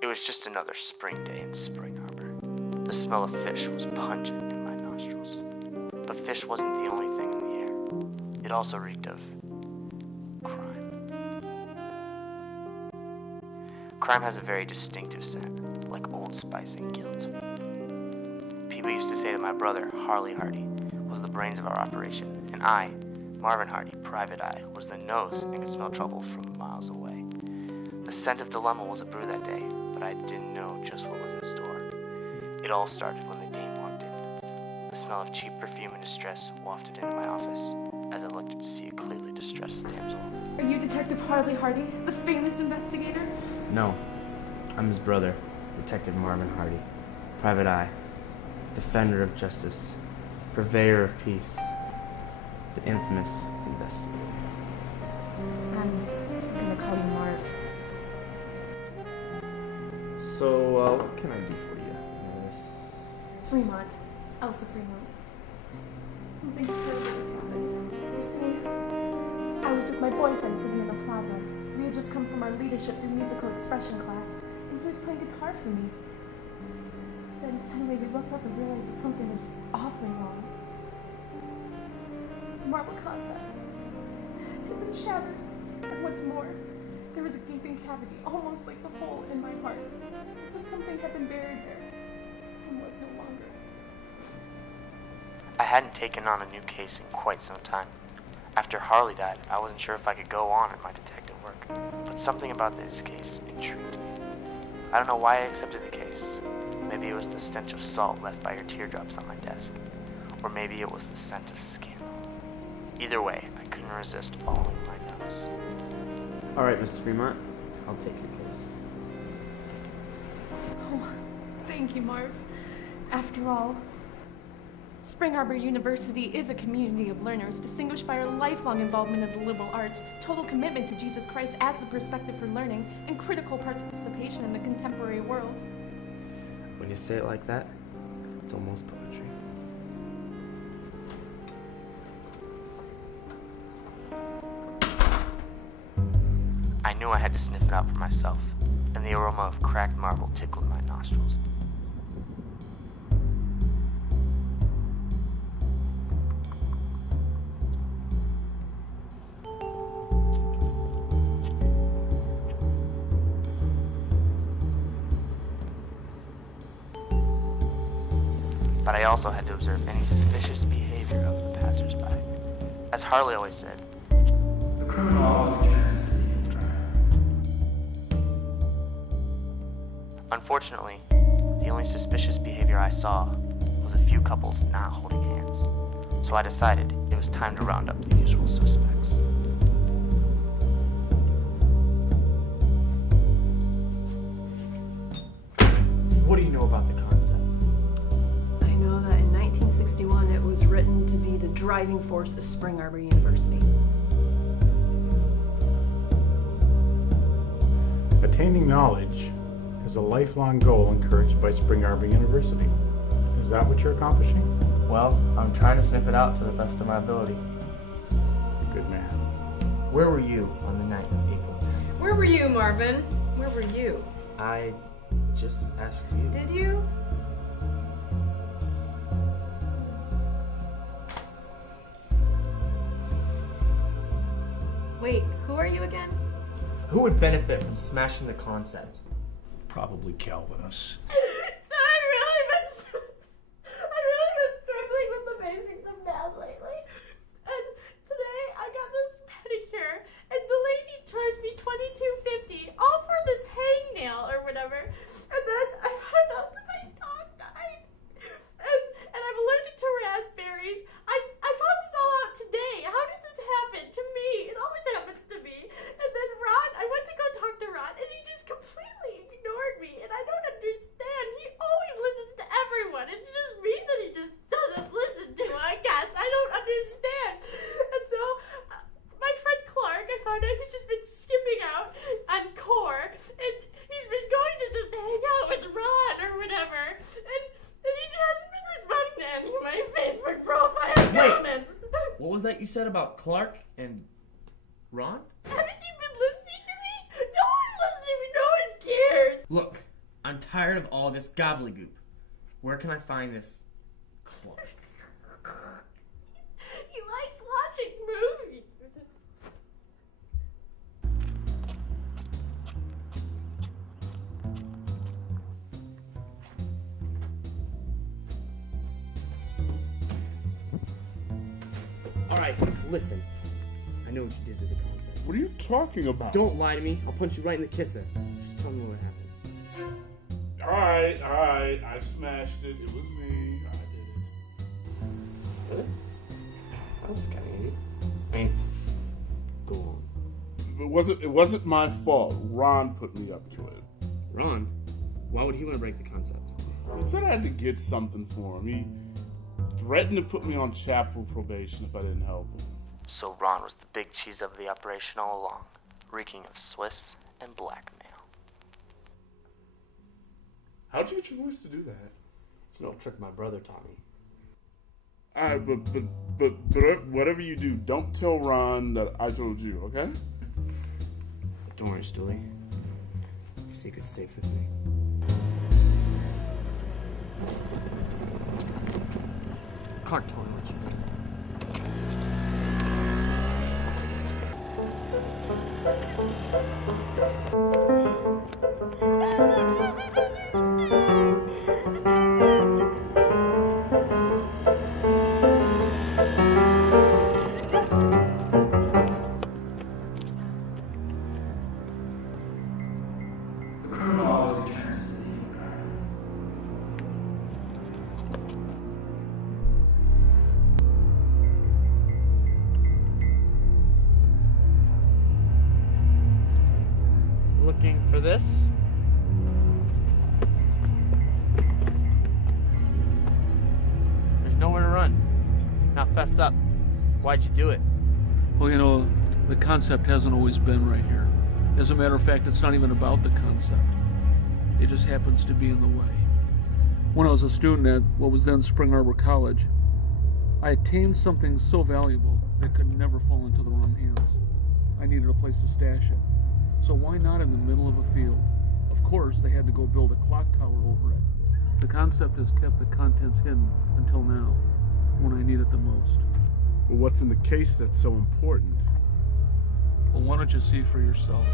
It was just another spring day in Spring Arbor. The smell of fish was pungent in my nostrils. But fish wasn't the only thing in the air. It also reeked of crime. Crime has a very distinctive scent, like Old Spice and guilt. People used to say that my brother, Harley Hardy, was the brains of our operation, and I, Marvin Hardy, Private Eye, was the nose and could smell trouble from miles away. The scent of dilemma was a brew that day, but I didn't know just what was in store. It all started when the dame walked in. The smell of cheap perfume and distress wafted into my office as I looked to see a clearly distressed damsel. Are you Detective Harley Hardy, the famous investigator? No, I'm his brother, Detective Marvin Hardy, Private Eye, defender of justice, purveyor of peace, the infamous investigator. I'm gonna call you Marv. So, what can I do for you, Miss? Fremont. Elsa Fremont. Something terrible has happened. You see, I was with my boyfriend sitting in the plaza. We had just come from our leadership through musical expression class, and he was playing guitar for me. Then suddenly we looked up and realized that something was awfully wrong. The marble concept had been shattered, and what's more, there was a gaping cavity, almost like the hole in my heart, as if something had been buried there and was no longer. I hadn't taken on a new case in quite some time. After Harley died, I wasn't sure if I could go on in my detective work, but something about this case intrigued me. I don't know why I accepted the case. Maybe it was the stench of salt left by her teardrops on my desk, or maybe it was the scent of scandal. Either way, I couldn't resist following my nose. All right, Mrs. Fremont, I'll take your case. Oh, thank you, Marv. After all, Spring Arbor University is a community of learners distinguished by our lifelong involvement in the liberal arts, total commitment to Jesus Christ as the perspective for learning, and critical participation in the contemporary world. When you say it like that, it's almost poetry. I knew I had to sniff it out for myself, and the aroma of cracked marble tickled my nostrils. But I also had to observe any suspicious behavior of the passers-by. As Harley always said, the criminal always returns to the scene of crime. unfortunately, the only suspicious behavior I saw was a few couples not holding hands. So I decided it was time to round up the usual suspects. What do you know about the concept? I know that in 1961 it was written to be the driving force of Spring Arbor University. Attaining knowledge is a lifelong goal encouraged by Spring Arbor University. Is that what you're accomplishing? Well, I'm trying to sniff it out to the best of my ability. Good man. Where were you on the night of April 10th? Where were you, Marvin? Where were you? I just asked you. Did you? Wait, who are you again? Who would benefit from smashing the concept? Probably Calvinists. I've really been struggling with the basics of math lately. And today I got this pedicure, and the lady charged me $22.50, all for this hangnail or whatever. And then I found out that my dog died. And I'm allergic to raspberries. I found this all out today. How does this happen to me? It always happens to me. And then Ron, I went to go talk to Ron, and he just completely ignored me. And I don't understand. He always listens to everyone. It's just me that he just doesn't listen to, I guess. I don't understand. And so, my friend Clark, I found out he's just been skipping out on core. And he's been going to just hang out with Ron or whatever. And he hasn't been responding to any of my Facebook profile comments. What was that you said about Clark and Ron? Haven't you been listening to me? No one's listening to me. No one cares. Look, I'm tired of all this gobbledygook. Where can I find this cloak? He likes watching movies. Alright, listen. I know what you did to the concept. What are you talking about? Don't lie to me. I'll punch you right in the kisser. Just tell me what happened. Alright. I smashed it. It was me. I did it. Really? That was kind of easy. I mean, go on. It wasn't my fault. Ron put me up to it. Ron? Why would he want to break the concept? He said I had to get something for him. He threatened to put me on chapel probation if I didn't help him. So Ron was the big cheese of the operation all along, reeking of Swiss and blackmail. How'd you get your voice to do that? It's an old trick my brother taught me. Alright, but whatever you do, don't tell Ron that I told you, okay? Don't worry, Stooley. Your secret's safe with me. Clark told me what you did. The criminal always returns to the scene of crime. Looking for this? There's nowhere to run. Now fess up. Why'd you do it? Well, you know, the concept hasn't always been right here. As a matter of fact, it's not even about the concept. It just happens to be in the way. When I was a student at what was then Spring Arbor College, I attained something so valuable that could never fall into the wrong hands. I needed a place to stash it. So why not in the middle of a field? Of course, they had to go build a clock tower over it. The concept has kept the contents hidden until now, when I need it the most. But what's in the case that's so important? Well, why don't you see for yourself?